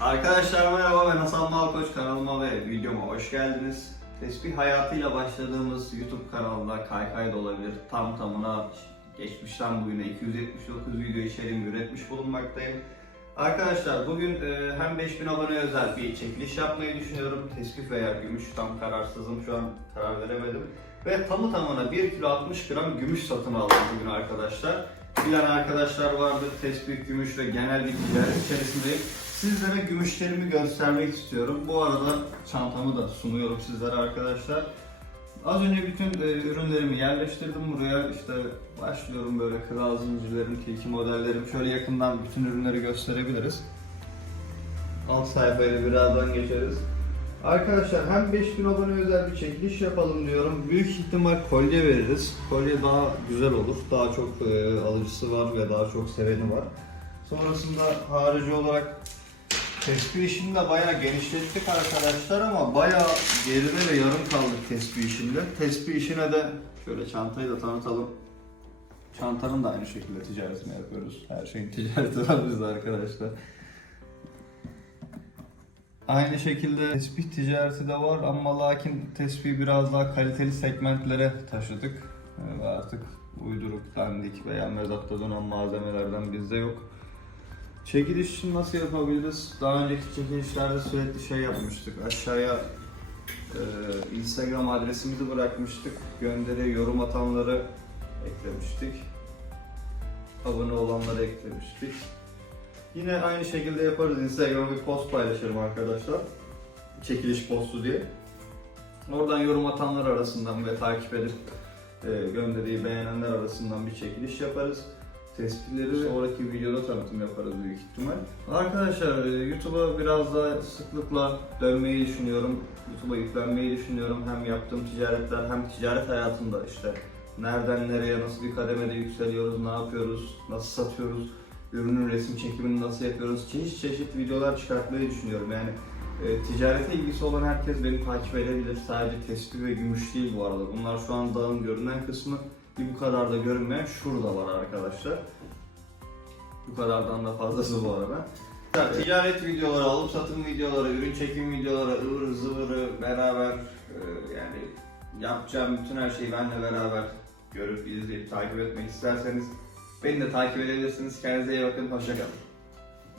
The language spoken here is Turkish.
Arkadaşlar merhaba ben Hasan Malkoç kanalıma ve videoma hoş geldiniz. Tesbih hayatıyla başladığımız YouTube kanalında kaykay da olabilir. Tam tamına geçmişten bugüne 279 video içeriğimi üretmiş bulunmaktayım. Arkadaşlar bugün e, hem 5000 abone özel bir çekiliş yapmayı düşünüyorum. Tesbih veya gümüş tam kararsızım şu an karar veremedim. Ve tamı tamına 1 kilo 60 gram gümüş satın aldım bugün arkadaşlar. Bilen arkadaşlar vardır. Tesbih, gümüş ve genel ticaret içerisindeyim. Sizlere gümüşlerimi göstermek istiyorum. Bu arada çantamı da sunuyorum sizlere arkadaşlar. Az önce bütün e, ürünlerimi yerleştirdim buraya. İşte başlıyorum böyle kral zincirlerim, tilki modellerim. Şöyle yakından bütün ürünleri gösterebiliriz. Alt sayfayı birazdan geçeriz. Arkadaşlar hem 5000 abone özel bir çekiliş yapalım diyorum. Büyük ihtimal kolye veririz. Kolye daha güzel olur. Daha çok e, alıcısı var ve daha çok seveni var. Sonrasında harici olarak tespih işini de bayağı genişlettik arkadaşlar ama bayağı geride ve yarım kaldık tespih işinde. Tespih işine de şöyle çantayı da tanıtalım. Çantanın da aynı şekilde ticaretini yapıyoruz. Her şeyin ticareti var bizde arkadaşlar. Aynı şekilde tespih ticareti de var ama lakin tesbih biraz daha kaliteli segmentlere taşıdık. Ve artık uyduruk, dandik veya mezatta dönen malzemelerden bizde yok. Çekiliş için nasıl yapabiliriz? Daha önceki çekilişlerde sürekli şey yapmıştık. Aşağıya e, Instagram adresimizi bırakmıştık. Gönderi, yorum atanları eklemiştik. Abone olanları eklemiştik. Yine aynı şekilde yaparız. Instagram'a bir post paylaşırım arkadaşlar. Çekiliş postu diye. Oradan yorum atanlar arasından ve takip edip e, gönderiyi beğenenler arasından bir çekiliş yaparız. Tespitleri sonraki videoda tanıtım yaparız büyük ihtimal. Arkadaşlar e, YouTube'a biraz daha sıklıkla dönmeyi düşünüyorum. YouTube'a yüklenmeyi düşünüyorum. Hem yaptığım ticaretler hem ticaret hayatımda işte nereden nereye nasıl bir kademede yükseliyoruz, ne yapıyoruz, nasıl satıyoruz, ürünün resim çekimini nasıl yapıyoruz, çeşit çeşit videolar çıkartmayı düşünüyorum. Yani e, ticarete ilgisi olan herkes beni takip edebilir. Sadece tespih ve gümüş değil bu arada. Bunlar şu an dağın görünen kısmı. Bir bu kadar da görünmeyen şurada var arkadaşlar. Bu kadardan da fazlası bu arada. Ya, ticaret videoları, alıp satım videoları, ürün çekim videoları, ıvır zıvırı beraber e, yani yapacağım bütün her şeyi benle beraber görüp izleyip takip etmek isterseniz beni de takip edebilirsiniz. Kendinize iyi bakın. Hoşçakalın.